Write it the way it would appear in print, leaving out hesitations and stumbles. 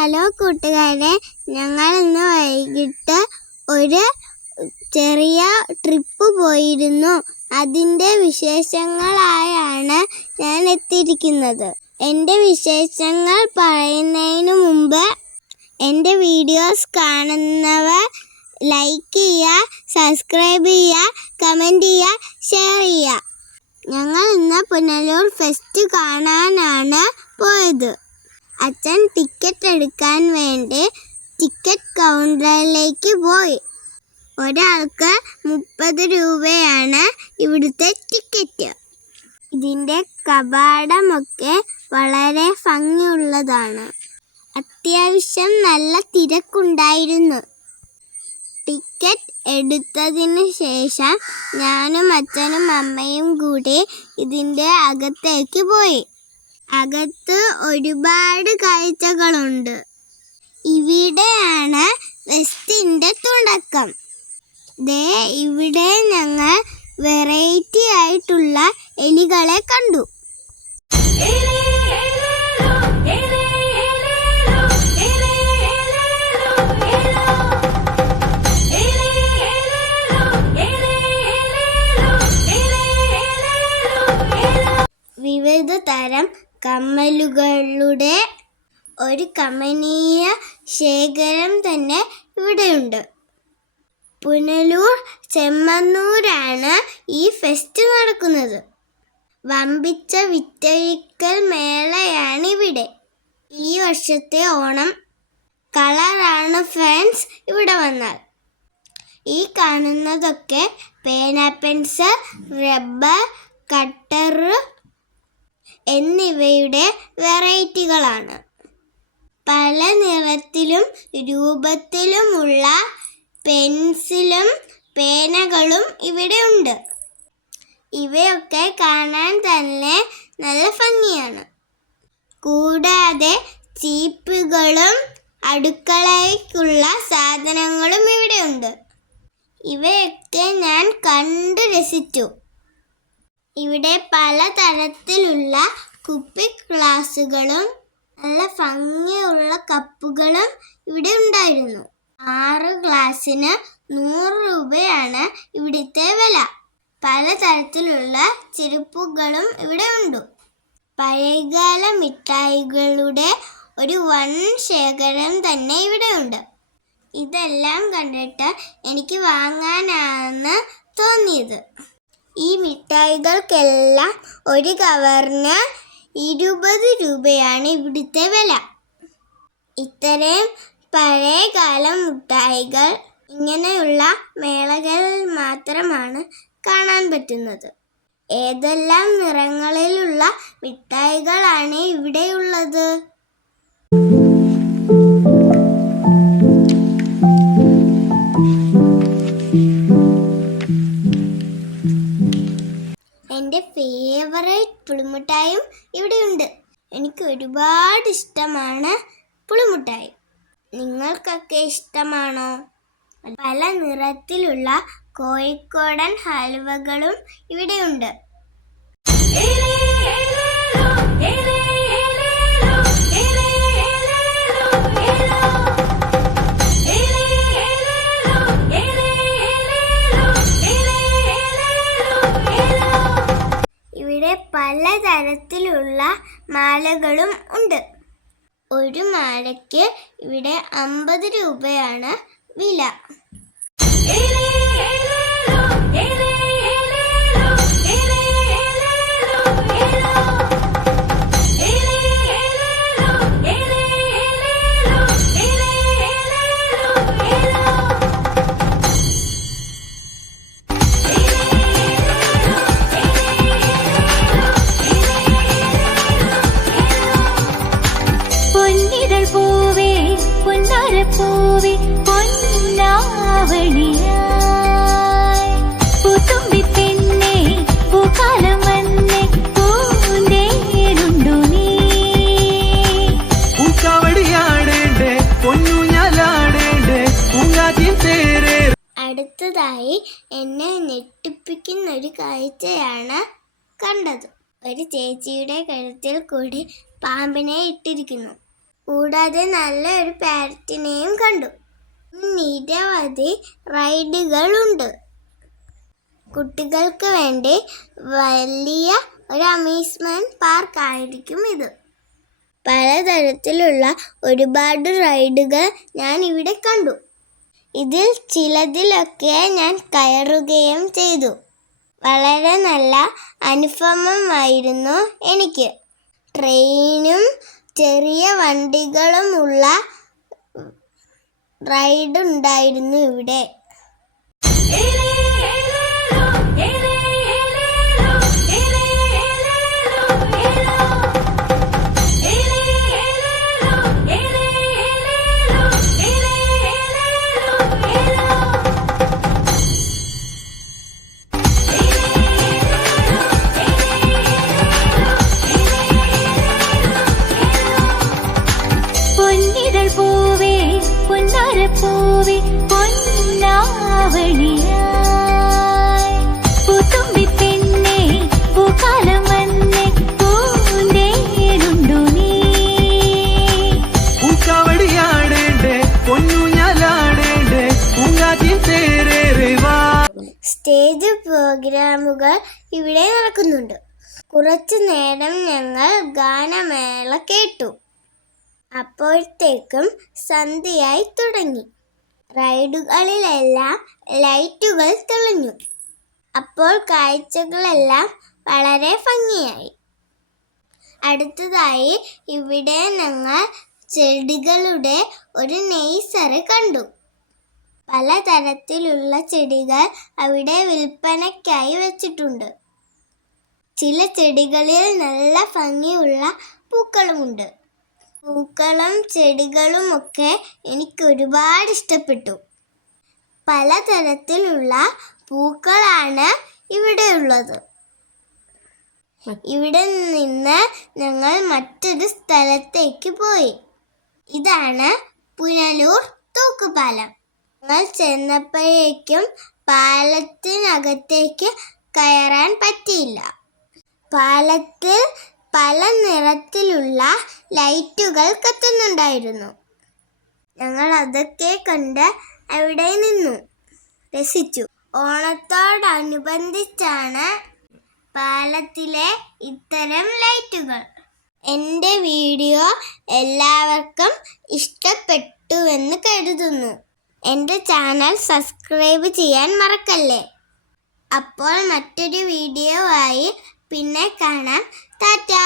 Hello കൂട്ടുകാരെ, ഞങ്ങൾ ഇന്ന് വൈകിട്ട് ഒരു ചെറിയ ട്രിപ്പ് പോയിരുന്നു. അതിൻ്റെ വിശേഷങ്ങളായാണ് ഞാൻ എത്തിയിരിക്കുന്നത്. എൻ്റെ വിശേഷങ്ങൾ പറയുന്നതിന് മുമ്പ് എൻ്റെ വീഡിയോസ് കാണുന്നവർ ലൈക്ക് ചെയ്യുക, സബ്സ്ക്രൈബ് ചെയ്യുക, കമൻറ്റ് ചെയ്യുക, ഷെയർ ചെയ്യുക. ഞങ്ങൾ ഇന്ന് പുനലൂർ ഫെസ്റ്റ് കാണാനാണ് പോയത്. അച്ഛൻ ടിക്കറ്റ് എടുക്കാൻ വേണ്ടി ടിക്കറ്റ് കൗണ്ടറിലേക്ക് പോയി. ഒരാൾക്ക് 30 രൂപയാണ് ഇവിടുത്തെ ടിക്കറ്റ്. ഇതിൻ്റെ കവാടമൊക്കെ വളരെ ഭംഗിയുള്ളതാണ്. അത്യാവശ്യം നല്ല തിരക്കുണ്ടായിരുന്നു. ടിക്കറ്റ് എടുത്തതിന് ശേഷം ഞാനും അച്ഛനും അമ്മയും കൂടി ഇതിൻ്റെ അകത്തേക്ക് പോയി. അകത്ത് ഒരുപാട് കാഴ്ചകളുണ്ട്. ഇവിടെയാണ് ഫെസ്റ്റിൻ്റെ തുടക്കം. ദേ ഇവിടെ ഞങ്ങൾ വെറൈറ്റി ആയിട്ടുള്ള എലികളെ കണ്ടു. വിവിധ തരം കമ്മലുകളുടെ ഒരു കമനീയ ശേഖരം തന്നെ ഇവിടെയുണ്ട്. പുനലൂർ ചെമ്മണ്ണൂരാണ് ഈ ഫെസ്റ്റ് നടക്കുന്നത്. വമ്പിച്ച വിറ്റഴിക്കൽ മേളയാണിവിടെ. ഈ വർഷത്തെ ഓണം കളറാണ് ഫ്രണ്ട്സ് ഇവിടെ വന്നാൽ. ഈ കാണുന്നതൊക്കെ പേന, പെൻസിൽ, റബ്ബർ, കട്ടർ എന്നിവയുടെ വെറൈറ്റികളാണ്. പല നിറത്തിലും രൂപത്തിലുമുള്ള പെൻസിലും പേനകളും ഇവിടെ ഉണ്ട്. ഇവയൊക്കെ കാണാൻ തന്നെ നല്ല ഭംഗിയാണ്. കൂടാതെ ചീപ്പുകളും അടുക്കളയ്ക്കുള്ള സാധനങ്ങളും ഇവിടെ ഉണ്ട്. ഇവയൊക്കെ ഞാൻ കണ്ടു രസിച്ചു. ഇവിടെ പലതരത്തിലുള്ള കുപ്പി ഗ്ലാസുകളും നല്ല ഭംഗിയുള്ള കപ്പുകളും ഇവിടെ ഉണ്ടായിരുന്നു. 6 ഗ്ലാസിന് 100 രൂപയാണ് ഇവിടുത്തെ വില. പലതരത്തിലുള്ള ചെരുപ്പുകളും ഇവിടെ ഉണ്ട്. പഴയകാല മിഠായികളുടെ ഒരു വൻ ശേഖരം തന്നെ ഇവിടെ ഉണ്ട്. ഇതെല്ലാം കണ്ടിട്ട് എനിക്ക് വാങ്ങാനാണ് തോന്നിയത്. ഈ മിഠായികൾക്കെല്ലാം ഒരു കവറിന് 20 രൂപയാണ് ഇവിടുത്തെ വില. ഇത്രയും പഴയകാല മിഠായികൾ ഇങ്ങനെയുള്ള മേളകളിൽ മാത്രമാണ് കാണാൻ പറ്റുന്നത്. ഏതെല്ലാം നിറങ്ങളിലുള്ള മിഠായികളാണ് ഇവിടെയുള്ളത്? എൻ്റെ ഫേവറേറ്റ് പുളിമുട്ടായും ഇവിടെയുണ്ട്. എനിക്ക് ഒരുപാട് ഇഷ്ടമാണ് പുളിമുട്ടായി. നിങ്ങൾക്കൊക്കെ ഇഷ്ടമാണോ? പല നിറത്തിലുള്ള കോഴിക്കോടൻ ഹൽവകളും ഇവിടെയുണ്ട്. ഇവിടെ പലതരത്തിലുള്ള മാലകളും ഉണ്ട്. ഒരു മാലയ്ക്ക് ഇവിടെ 50 രൂപയാണ് വില. അടുത്തതായി എന്നെ ഞെട്ടിപ്പിക്കുന്ന ഒരു കാഴ്ചയാണ് കണ്ടത്. ഒരു ചേച്ചിയുടെ കഴുത്തിൽ കൂടി പാമ്പിനെ ഇട്ടിരിക്കുന്നു. കൂടാതെ നല്ലൊരു പാരറ്റിനെയും കണ്ടു. നിരവധി റൈഡുകളുണ്ട്. കുട്ടികൾക്ക് വേണ്ടി വലിയ ഒരു അമ്യൂസ്മെന്റ് പാർക്ക് ആയിരിക്കും ഇത്. പലതരത്തിലുള്ള ഒരുപാട് റൈഡുകൾ ഞാൻ ഇവിടെ കണ്ടു. ഇതിൽ ചിലതിലൊക്കെ ഞാൻ കയറുകയും ചെയ്തു. വളരെ നല്ല അനുഭവമായിരുന്നു എനിക്ക്. ട്രെയിനും ചെറിയ വണ്ടികളുമുള്ള റൈഡ് ഉണ്ടായിരുന്നു ഇവിടെ. പൂവേ പൊന്നാവണിയായി പൂത്തുമ്പി പെണ്ണേ പൂക്കാലം വന്നേ പൂന്തേനുണ്ടു നീ പൂക്കാവടിയാടേണ്ടേ പൊന്നൂഞ്ഞാലാടേണ്ടേ പൂങ്കാറ്റിൽ തേരേറിവാ. സ്റ്റേജ് പ്രോഗ്രാമുകൾ ഇവിടെ നടക്കുന്നുണ്ട്. കുറച്ചു നേരം ഞങ്ങൾ ഗാനമേള കേട്ടു. അപ്പോഴത്തേക്കും സന്ധ്യയായി തുടങ്ങി. റൈഡുകളിലെല്ലാം ലൈറ്റുകൾ തെളിഞ്ഞു. അപ്പോൾ കാഴ്ചകളെല്ലാം വളരെ ഭംഗിയായി. അടുത്തതായി ഇവിടെ ഞങ്ങൾ ചെടികളുടെ ഒരു നഴ്സറി കണ്ടു. പലതരത്തിലുള്ള ചെടികൾ അവിടെ വിൽപ്പനയ്ക്കായി വെച്ചിട്ടുണ്ട്. ചില ചെടികളിൽ നല്ല ഭംഗിയുള്ള പൂക്കളുമുണ്ട്. പൂക്കളും ചെടികളുമൊക്കെ എനിക്ക് ഒരുപാട് ഇഷ്ടപ്പെട്ടു. പലതരത്തിലുള്ള പൂക്കളാണ് ഇവിടെയുള്ളത്. ഇവിടെ നിന്ന് ഞങ്ങൾ മറ്റൊരു സ്ഥലത്തേക്ക് പോയി. ഇതാണ് പുനലൂർ തൂക്കുപാലം. ഞങ്ങൾ ചെന്നപ്പോഴേക്കും പാലത്തിനകത്തേക്ക് കയറാൻ പറ്റിയില്ല. പാലത്തിൽ പല നിറത്തിലുള്ള ലൈറ്റുകൾ കത്തുന്നുണ്ടായിരുന്നു. ഞങ്ങൾ അതൊക്കെ കണ്ട് അവിടെ നിന്നു രസിച്ചു. ഓണത്തോടനുബന്ധിച്ചാണ് പാലത്തിലെ ഇത്തരം ലൈറ്റുകൾ. എൻ്റെ വീഡിയോ എല്ലാവർക്കും ഇഷ്ടപ്പെട്ടുവെന്ന് കരുതുന്നു. എൻ്റെ ചാനൽ സബ്സ്ക്രൈബ് ചെയ്യാൻ മറക്കല്ലേ. അപ്പോൾ മറ്റൊരു വീഡിയോ ആയി പിന്നെ കാണാം. ടാറ്റാ.